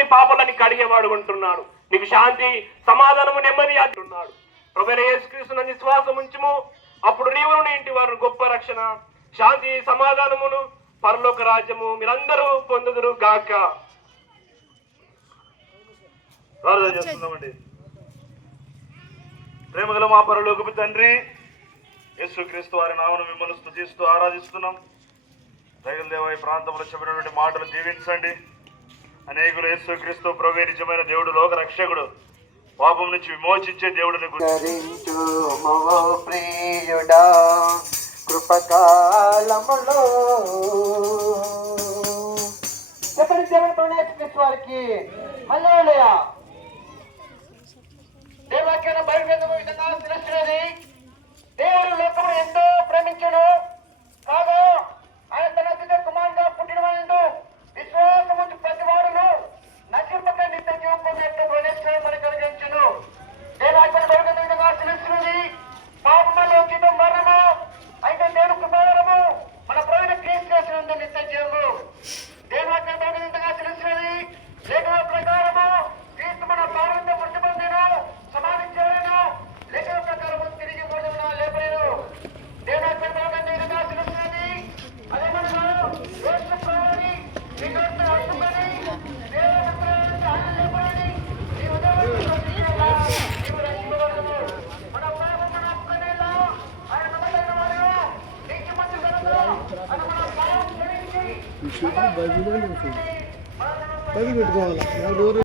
నీ పాపాలని కడిగేవాడు అంటున్నాడు. నీకు శాంతి, సమాధానము, నెమ్మది అంటున్నాడు. ప్రభువైన యేసుక్రీస్తును విశ్వాసం ఉంచుము, అప్పుడు నీవును నీ ఇంటి వారు గొప్ప రక్షణ, శాంతి, సమాధానమును, పరలోక రాజ్యము మీరందరూ పొందుదురు గాక. ప్రార్థన చేస్తున్నామండి. ప్రేమగల మా పరలోకపు తండ్రి, యేసుక్రీస్తు వారి నామమున మిమ్మల్ని స్తుతిస్తూ ఆరాధిస్తున్నాం. దయగల దేవా, ఈ ప్రాంతంలో చెప్పినటువంటి మాటలు దీవించండి. అనేకులు యేసుక్రీస్తు ప్రభువే నిజమైన దేవుడు, లోక రక్షకుడు, పాపం నుంచి విమోచించే దేవుడిని ప్రియుడా కృపకాలములో వారికి హల్లెలూయా. దేవాక్యను బయలుదేరడం విధంగా తెలుస్తున్నది. దేవుడు లోకమును ఎంతో ప్రేమించను కాగా ఆయన తన అతిథ కుమారుగా పుట్టినవాడు విశ్వాసము ప్రతి వాడును నశింపక నిత్య జీవం పొందేట్టు ప్రవేశం మనకు కలిగించును. దేవాక్యను బయలుదేరడం విధంగా తెలుస్తున్నది. పాపములో జీతం మరణము, అయితే దేవుని కుమారము మన ప్రభువైన క్రీస్తు యేసునందు నిత్య జీవము. దేవాక్యను బయలుదేరడం విధంగా తెలుస్తున్నది. లేఖన ప్రకారము క్రీస్తు మన పాపంతో మృతి పొందెను, సమాధి చేయను, లేఖన ప్రకారము తిరిగి లేపలేను. దేవాక్యను బయలుదేరడం విధంగా తెలుస్తున్నది. అదే మనము యేసు ప్రభువుని విగ్రహంతో హత్తుకొని దేవుని ఆయన లేపని ఈ ఉదయం నీవు రక్షింపబడదు. మన పాపం మన అప్పనేలా ఆయన నమ్మదైన వారు నీతిమంతు కనుక ఆయన మన పాపం క్షమించి బైబిల్ పెట్టుకోవాలి.